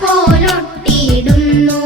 പോലൊട്ടിയിടുന്നു.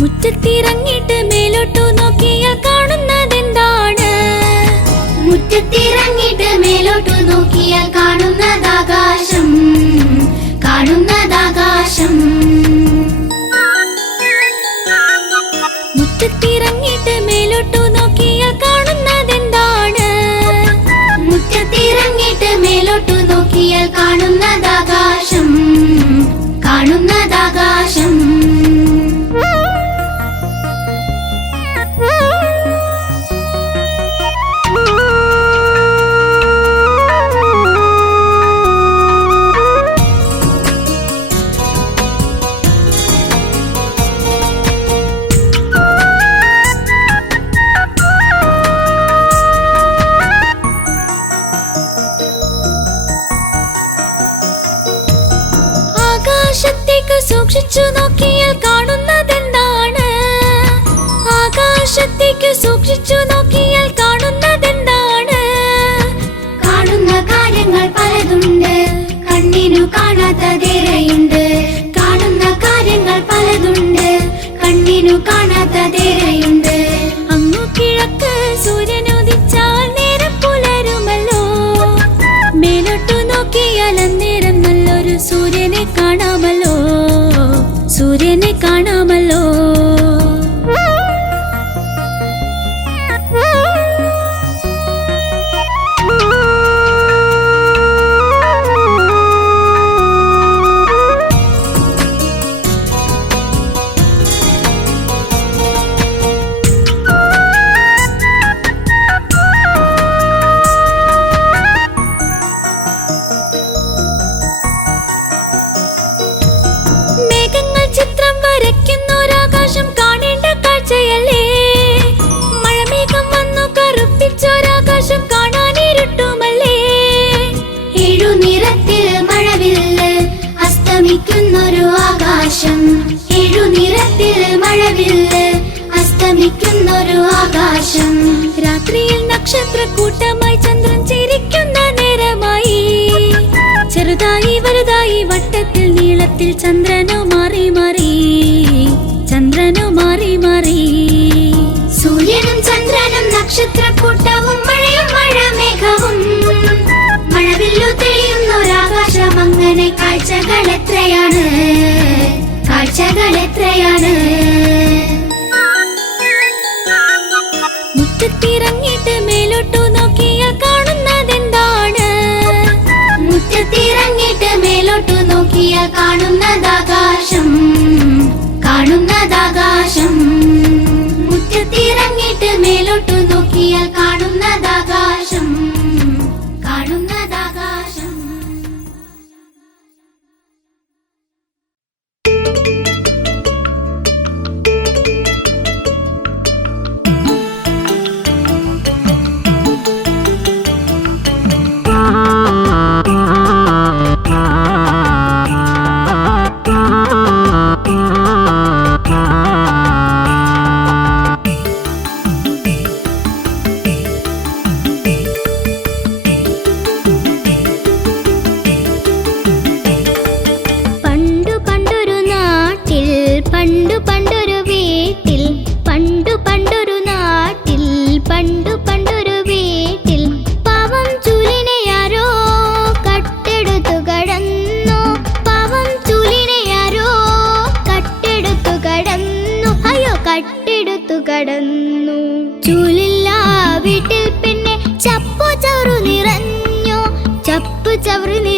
മുറ്റത്തിറങ്ങിയിട്ട് മേലോട്ടു നോക്കിയാൽ കാണുന്നതെന്താണ്? മുറ്റത്തിറങ്ങിയിട്ട് മേലോട്ടു നോക്കിയാൽ കാണുന്നതാകാശം, കാണുന്നതാകാശം. മുറ്റത്തിറങ്ങിയിട്ട് മേലോട്ടു നോക്കിയാൽ കാണുന്നതെന്താണ്? മുറ്റത്തിറങ്ങിയിട്ട് മേലോട്ടു നോക്കിയാൽ കാണുന്നതാകാശം, കാണുന്നതാകാശം. ആകാശത്തേക്ക് സൂക്ഷിച്ചു നോക്കിയാൽ കാണുന്നതെന്താണ്? ആകാശത്തേക്ക് സൂക്ഷിച്ചു നോക്കിയാൽ കാണുന്നതെന്താണ്? കാണുന്ന കാര്യങ്ങൾ പലതുണ്ട്, കണ്ണിനു കാണാത്തതേറെയുണ്ട്. കാണുന്ന കാര്യങ്ങൾ പലതുണ്ട്, കണ്ണിനു കാണാത്തതേറെയുണ്ട്. അങ്ങു കിഴക്ക് സൂര്യനുദിച്ചാൽ നേരം പുലരുമല്ലോ. മേലോട്ടു നോക്കിയാൽ അന്നേരം നല്ലൊരു സൂര്യനെ കാണാമല്ലോ, സൂര്യനെ കാണാമല്ലോ. മേഘങ്ങൾ ചിത്രം വരയ്ക്കുന്നൊരാകാശം കാണേണ്ട കാഴ്ചയല്ലേ? മഴമേഘം വന്നു കറുപ്പിച്ചൊരാകാശം കാണാനിരുട്ടുമല്ലേ? ഏഴു നിറത്തിൽ മഴവില്ല് അസ്തമിക്കുന്നൊരു ആകാശം, ഏഴു നിറത്തിൽ മഴവില്ല് അസ്തമിക്കുന്നൊരു ആകാശം. രാത്രിയിൽ നക്ഷത്രക്കൂട്ടമായി ചന്ദ്രൻ ചിരിക്കുന്ന നേരമായി. ചെറുതായി വലുതായി വട്ടത്തിൽ നീളത്തിൽ ചന്ദ്രനോ മാറി മാറി, ചന്ദ്രനോ മാറി മാറി. സൂര്യനും ചന്ദ്രനും നക്ഷത്രക്കൂട്ടവും മഴയും മഴമേഘവും മഴവില്ലു തെളിയുന്നൊരാകാശം. അങ്ങനെ കാഴ്ചകൾ എത്രയാണ്, കാഴ്ചകൾ എത്രയാണ്. മുറ്റത്തിറങ്ങിയിട്ട് മേലോട്ടു നോക്കിയാൽ കാണുന്നതെന്താണ്? മുറ്റത്തിറങ്ങിയിട്ട് മേലോട്ടു നോക്കിയാൽ കാണുന്നതാകാശം, കാണുന്നതാകാശം. മുറ്റത്തിറങ്ങിയിട്ട് മേലോട്ടു നോക്കിയാൽ കാണുന്നതാകാശം, കാണുന്നതാകാശം.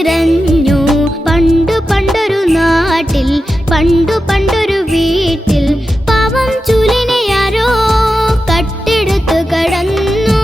നിറഞ്ഞു. പണ്ടു പണ്ടൊരു നാട്ടിൽ പണ്ടു പണ്ടൊരു വീട്ടിൽ പാവം ചൂലിനെ ആരോ കട്ടെടുത്തു കടന്നു.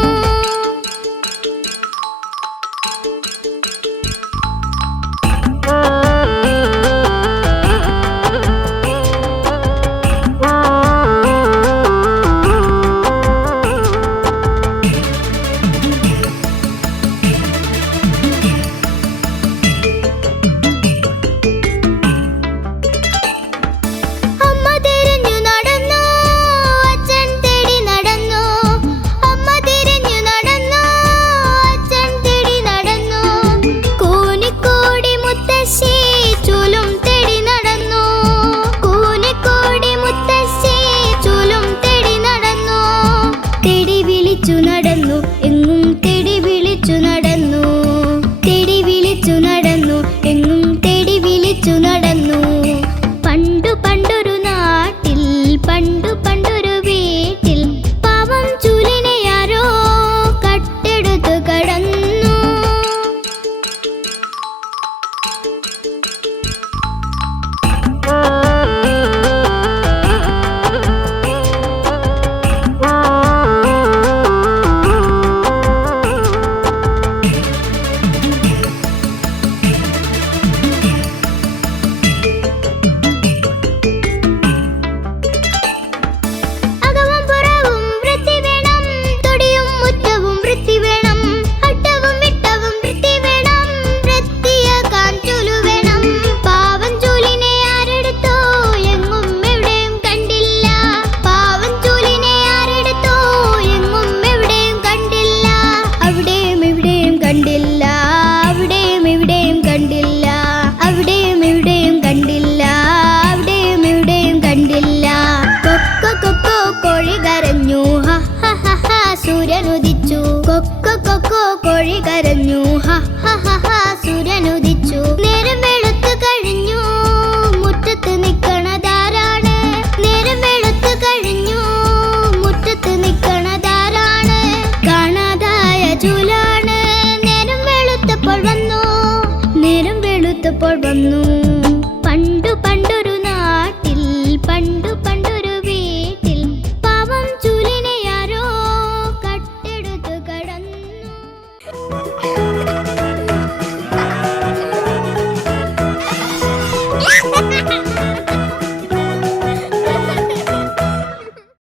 സൂര്യനുദിച്ചു. കൊക്കോ കൊക്കോ കോഴി കരഞ്ഞു. ഹ ഹ ഹ ഹ സൂര്യനുദിച്ചു. നേരം വെളുത്തു കഴിഞ്ഞു. മുറ്റത്ത് നിക്കണതാരാണ്? നേരം വെളുത്തു കഴിഞ്ഞു. മുറ്റത്ത് നിക്കണതാരാണ്? കാണാതായ ചൂലാണ്. നേരം വെളുത്തപ്പോൾ വന്നു. നേരം വെളുത്തപ്പോൾ വന്നു.